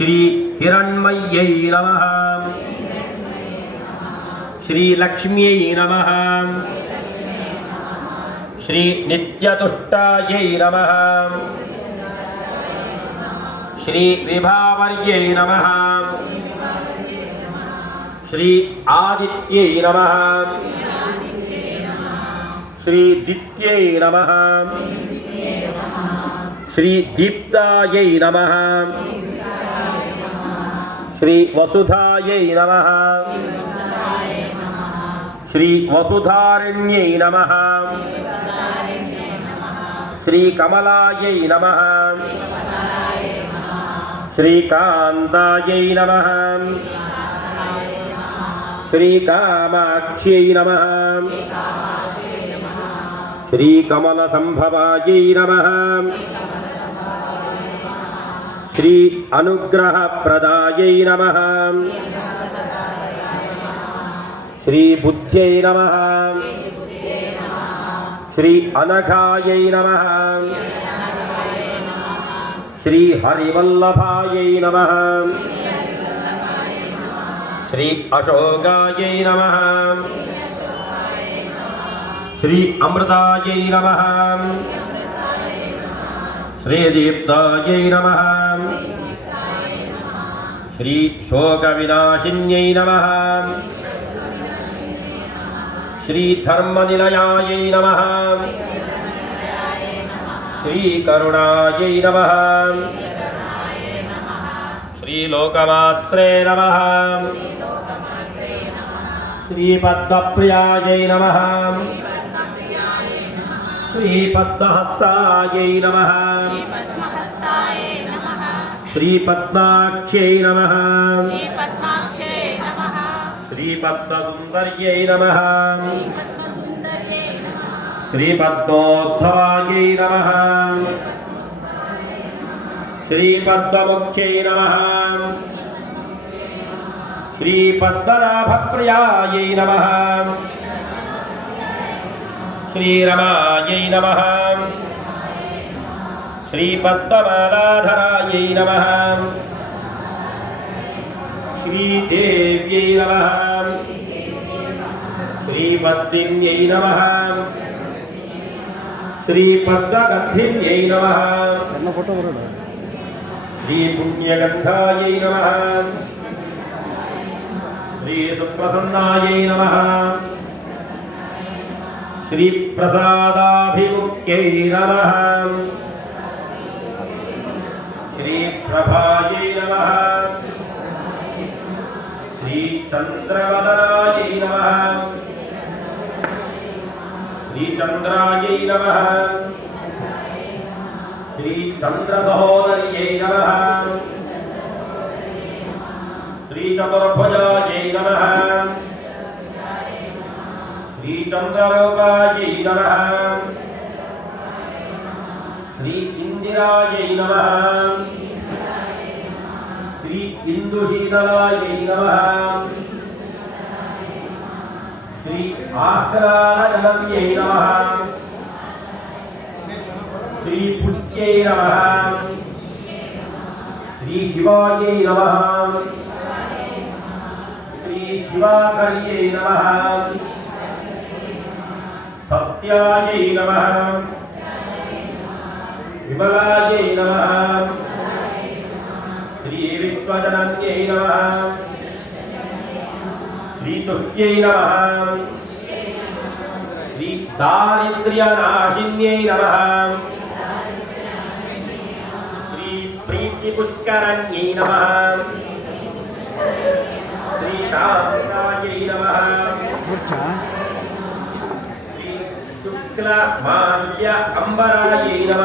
శ్రీ హిరణ్మయ్యై నమ శ్రీలక్ష్మ్యై నమ శ్రీ నిత్యతుష్టాయై నమ శ్రీ విభావర్యై నమ శ్రీ ఆదిత్యై నమ శ్రీ దిత్యై నమ శ్రీ దీప్తాయై నమ శ్రీ వసుధాయై నమ శ్రీ వసుధారణ్యై నమ శ్రీ కమలాయై నమ శ్రీకాంతాయై నమ శ్రీకామాక్ష్యై నమ శ్రీకమలసంభవాయై నమ శ్రీ అనుగ్రహ అనుగ్రహప్రదాయై నమ. శ్రీ బుద్ధ్యై నమ. శ్రీ అనఘాయై నమ. శ్రీ హరివల్లభాయై నమ. శ్రీ అశోకాయై నమ. శ్రీ అమృతాయై నమ. శ్రీదీప్తాయై నమ. శ్రీ శోకవినాశిన్యై నమ శ్రీధర్మనిలయాయై నమ శ్రీకరుణాయై నమ శ్రీలోకమాత్రే నమ శ్రీపద్మప్రియాయై నమ శ్రీపద్మహస్తాయై నమ పద్మహస్తాయ నమః శ్రీపద్మాక్షై నమ శ్రీ పద్మాక్షయ నమః శ్రీపద్మసుందర్యై నమ పద్మసుందర్యై నమః శ్రీపద్మోద్భవాయై నమ. శ్రీపద్మముఖ్యై నమ. శ్రీపద్మనాభప్రియాయై నమ. శ్రీరమాయై నమ. శ్రీపద్మమాలాధరాయై నమ. శ్రీదేవ్యై నమ. శ్రీపద్మిన్యై నమ. శ్రీపద్మగంధిన్యై నమ అన్న ఫోటో బరోడా శ్రీపుణ్యగంధాయై నమ శ్రీసుప్రసన్నాయై నమ శ్రీప్రసాదాభిముఖ్యై నమ శ్రీప్రభాయై నమ శ్రీచంద్రవదనాయై నమ ఇందుశీతలాయై నమ శ్రీ ఆహ్లాదజలన్యై నమ శ్రీ పుష్ట్యై నమ శ్రీ శివాయై నమ శ్రీ శివాకర్యై నమ సత్యాయై నమ విమలాయై నమ శ్రీ విశ్వజనన్యై నమ శ్రీ తుష్ట్యై నమ శ్రీ దారిద్ర్యనాశిన్యై నమ శ్రీ ప్రీతిపుష్కరణ్యై నమ శ్రీ శాంతాయై నమ శ్రీ శుక్ల మాల్య అంబరాయై నమ